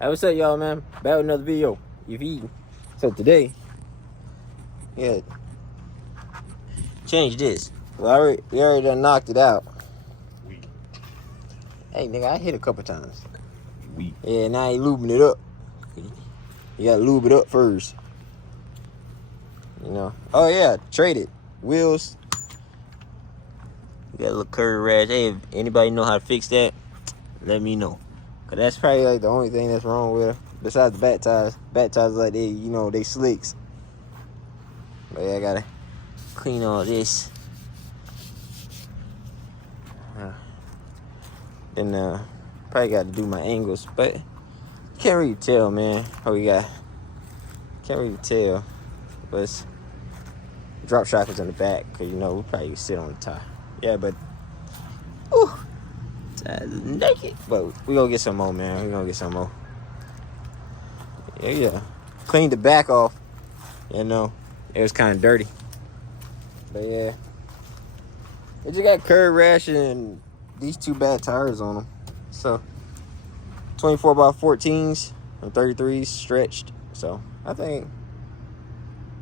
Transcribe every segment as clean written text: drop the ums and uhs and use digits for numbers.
Hey, what's up, y'all, man? Back with another video. You eating? So today, yeah, change this. We already done knocked it out. Hey, nigga, I hit a couple times. Yeah, now you lubing it up. You gotta lube it up first. You know. Oh yeah, trade it. Wheels. You got a little curve rash. Hey, if anybody know how to fix that, let me know. Cause that's probably like the only thing that's wrong with her. Besides the back tires. Back tires like they slicks. But yeah, I gotta clean all this. Then probably got to do my angles, but can't really tell, man. Can't really tell. But it's drop shockers in the back, cause we probably sit on the tire. Yeah, but tires is naked. But we gonna get some more, man. We gonna get some more. Yeah. Cleaned the back off. It was kind of dirty. But yeah, it just got curb rash and these two bad tires on them. So 24x14s and 33s stretched. So I think,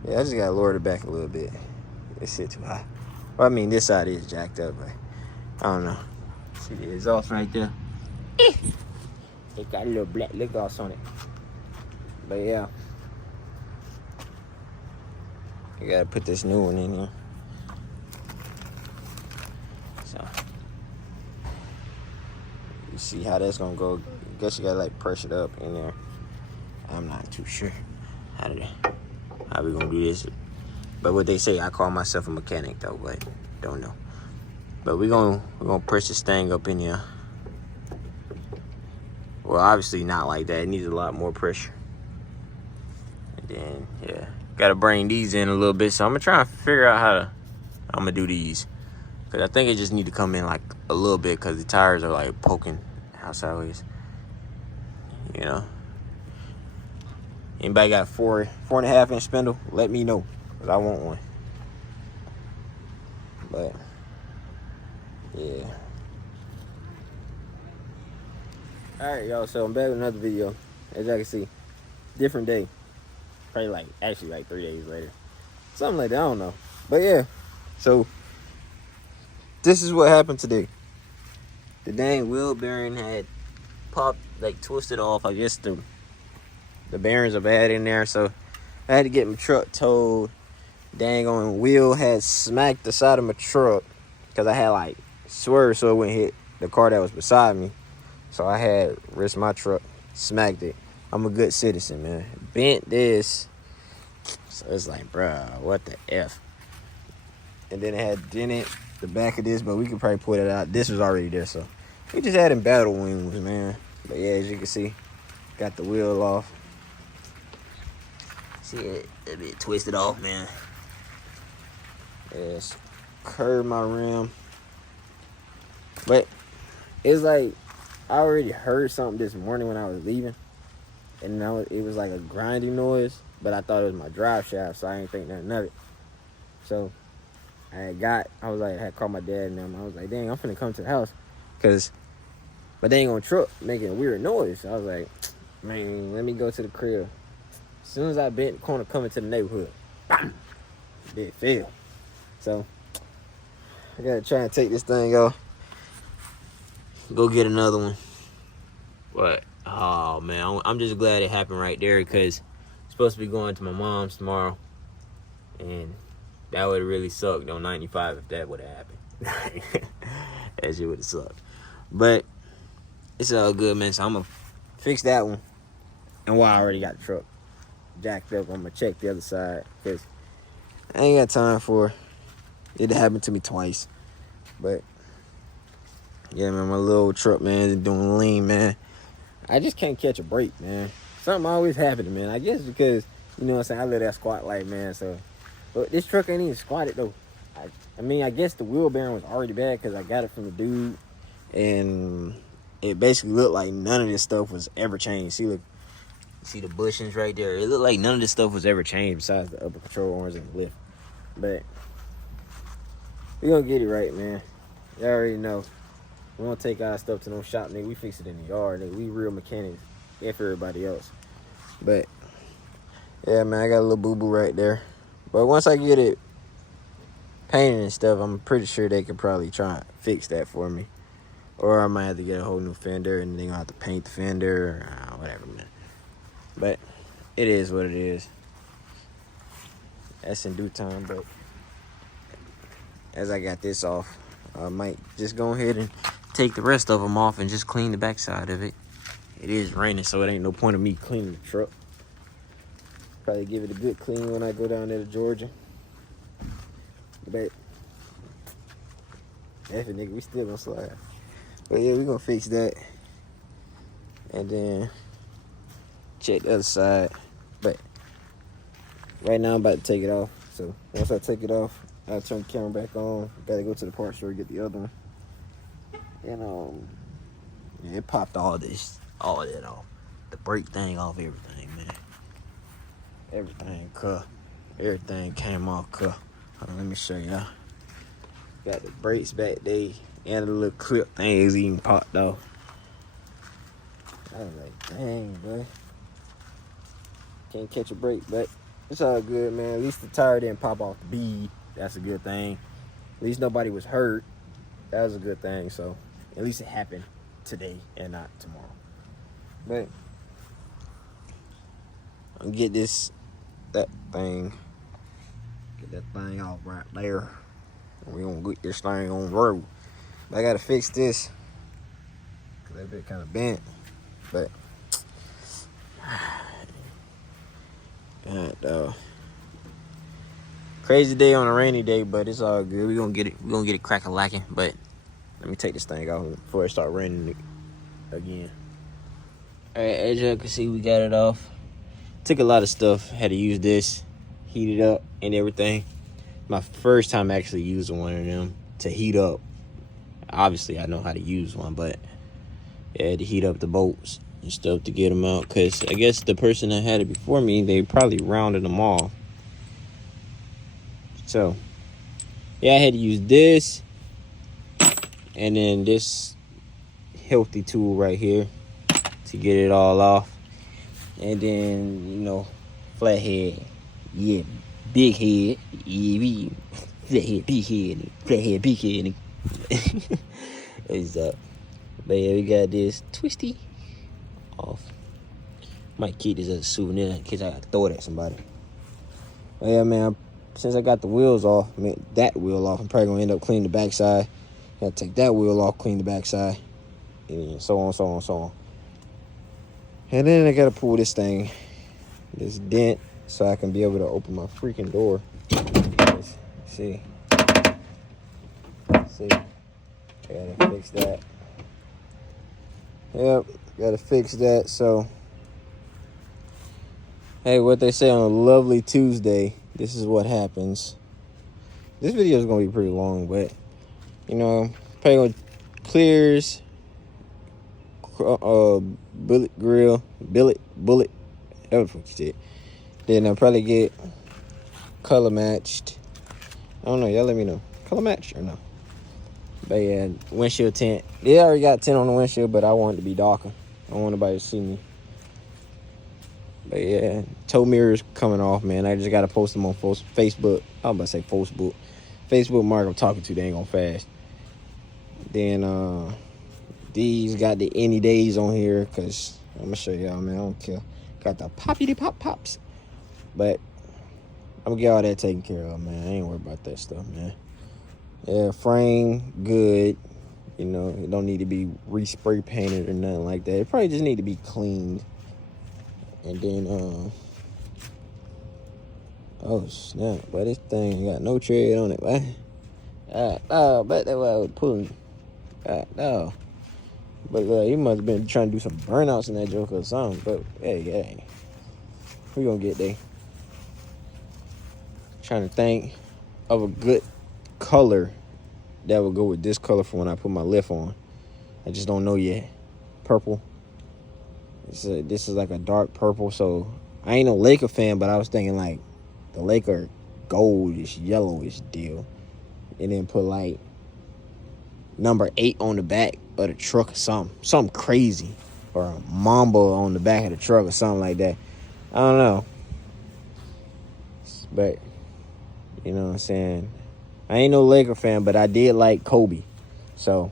yeah, I just gotta lower it back a little bit. This shit too high. Well, I mean, this side is jacked up, but I don't know. See the exhaust right there. It got a little black exhaust on it. But yeah, you gotta put this new one in here. So you see how that's gonna go. I guess you gotta like press it up in there. I'm not too sure how we gonna do this. But what they say, I call myself a mechanic though, but don't know. But we're gonna press this thing up in here. Well, obviously not like that. It needs a lot more pressure. And then yeah, gotta bring these in a little bit. So I'm gonna try and figure out how I'm gonna do these. Cause I think it just need to come in like a little bit, cause the tires are like poking out sideways. Anybody got 4.5 inch spindle? Let me know, cause I want one. But yeah. All right, y'all. So I'm back with another video. As y'all can see, different day. Probably actually 3 days later, something like that. I don't know. But yeah. So this is what happened today. The dang wheel bearing had popped, twisted off. I guess the bearings are bad in there, so I had to get my truck towed. Dang on wheel had smacked the side of my truck because I had swerved so it wouldn't hit the car that was beside me. So I had risked my truck, smacked it. I'm a good citizen, man. Bent this. So it's like, bruh, what the F? And then it had dented the back of this, but we could probably pull it out. This was already there, so we just had in battle wounds, man. But yeah, as you can see, got the wheel off. See it a bit twisted off, man. Yes, curved my rim. But it's like I already heard something this morning when I was leaving, and now it was like a grinding noise, but I thought it was my drive shaft, so I didn't think nothing of it. So I had called my dad and them. I was like, dang, I'm finna come to the house, but they ain't gonna truck making a weird noise. So I was like, man, let me go to the crib. As soon as I bent the corner coming to the neighborhood, bam, it fell. So I gotta try and take this thing off. Go get another one. But oh man, I'm just glad it happened right there, because I'm supposed to be going to my mom's tomorrow, and that would have really sucked on 95 if that would have happened. That shit would have sucked. But it's all good, man. So I'm gonna fix that one. And while I already got the truck jacked up, I'm gonna check the other side, because I ain't got time for it to happen to me twice. But yeah, man, my little truck, man, is doing lean, man. I just can't catch a break, man. Something always happening, man. I guess because, you know what I'm saying, I live that squat life, man. So, but this truck ain't even squatted, though. I mean, I guess the wheel bearing was already bad because I got it from the dude. And it basically looked like none of this stuff was ever changed. See the bushings right there? It looked like none of this stuff was ever changed besides the upper control arms and the lift. But we gonna get it right, man. Y'all already know. We don't take our stuff to no shop, nigga. We fix it in the yard, nigga. We real mechanics. if everybody else. But yeah, man, I got a little boo-boo right there. But once I get it painted and stuff, I'm pretty sure they could probably try and fix that for me. Or I might have to get a whole new fender and they're gonna have to paint the fender or whatever, man. But it is what it is. That's in due time, but as I got this off, I might just go ahead and take the rest of them off and just clean the backside of it. It is raining, so it ain't no point of me cleaning the truck. Probably give it a good clean when I go down there to Georgia. But F it, nigga, we still gonna slide. But yeah, we gonna fix that. And then check the other side. But right now I'm about to take it off. So once I take it off, I'll turn the camera back on. Gotta go to the parts store to get the other one. And yeah, it popped all that off. The brake thing off, everything, man. Everything cut. Everything came off cut. Hold on, let me show y'all. Got the brakes back there, and the little clip thing is even popped off. I was like, dang, boy. Can't catch a break, but it's all good, man. At least the tire didn't pop off the bead. That's a good thing. At least nobody was hurt. That was a good thing. So at least it happened today and not tomorrow. But I'll get that thing off right there. We're gonna get this thing on the road. But I gotta fix this, cause that bit kind of bent. But God, crazy day on a rainy day, but it's all good. We're gonna get it crack-a-lacking. But let me take this thing out before it start raining again. All right, as y'all can see, we got it off. Took a lot of stuff. Had to use this, heat it up, and everything. My first time actually using one of them to heat up. Obviously, I know how to use one, but I had to heat up the bolts and stuff to get them out. Because I guess the person that had it before me, they probably rounded them off. So, yeah, I had to use this. And then this healthy tool right here to get it all off. And then, flathead. Yeah, big head. Yeah, flathead, big head. Flathead, big head. What's up? But yeah, we got this twisty off. Might keep this as a souvenir in case I gotta throw it at somebody. But yeah, man, since I got the wheels off, that wheel off, I'm probably gonna end up cleaning the backside. Gotta take that wheel off, clean the backside, and so on, so on, so on. And then I gotta pull this dent, so I can be able to open my freaking door. See, gotta fix that. Yep, gotta fix that. So, hey, what they say on a lovely Tuesday, this is what happens. This video is gonna be pretty long, but probably gonna clears, bullet grill, bullet, whatever the fuck you said. Then I'll probably get color matched. I don't know, y'all let me know. Color matched or no? But yeah, windshield tint. They already got tint on the windshield, but I want it to be darker. I don't want nobody to see me. But yeah, tow mirrors coming off, man. I just gotta post them on Facebook. I was about to say Facebook. Facebook mark I'm talking to, they ain't gonna fast. Then these got the any days on here, cause I'm gonna show y'all, man. I don't care. Got the pops. But I'm gonna get all that taken care of, man. I ain't worried about that stuff, man. Yeah, frame good. It don't need to be respray painted or nothing like that. It probably just need to be cleaned. And then oh snap, but this thing got no tread on it, man. Oh, but that's why I was pulling. No. But he must have been trying to do some burnouts in that joke or something. But hey, we gonna get there. Trying to think of a good color that would go with this color for when I put my lift on. I just don't know yet. Purple. This is like a dark purple. So I ain't no Laker fan, but I was thinking like the Laker goldish, yellowish deal, and then put like number 8 on the back of the truck or something crazy. or Mamba on the back of the truck or something like that. I don't know. But, you know what I'm saying? I ain't no Laker fan, but I did like Kobe. So,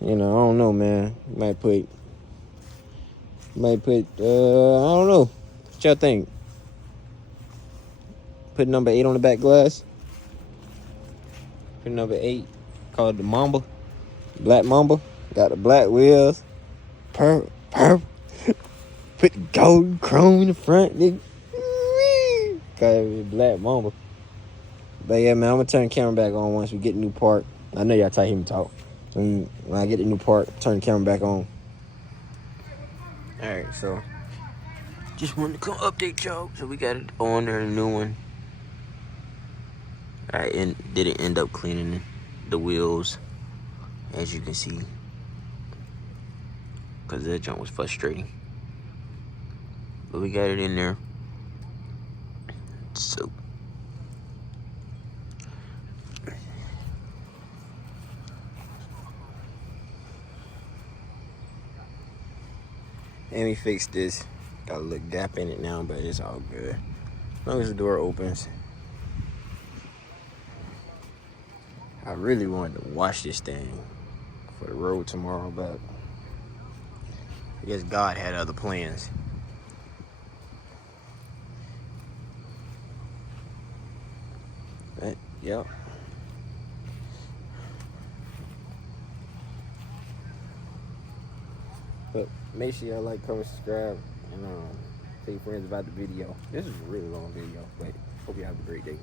you know, I don't know, man. Might put, I don't know. What y'all think? Put number 8 on the back glass. Put number 8. Called the Mamba. Black Mamba. Got the black wheels. Purple. Put the gold chrome in the front, nigga. Got it Black Mamba. But yeah, man, I'm gonna turn the camera back on once we get the new part. I know y'all tired of hearing me talk. When I get the new part, turn the camera back on. Alright, so just wanted to come update y'all. So we got it on there, a new one. Alright, and didn't end up cleaning the wheels, as you can see, because that junk was frustrating. But we got it in there. So and we fixed this. Got a little gap in it now, but it's all good. As long as the door opens. I really wanted to wash this thing for the road tomorrow, but I guess God had other plans. But, yep. But make sure y'all like, comment, subscribe, and tell your friends about the video. This is a really long video, but hope you have a great day.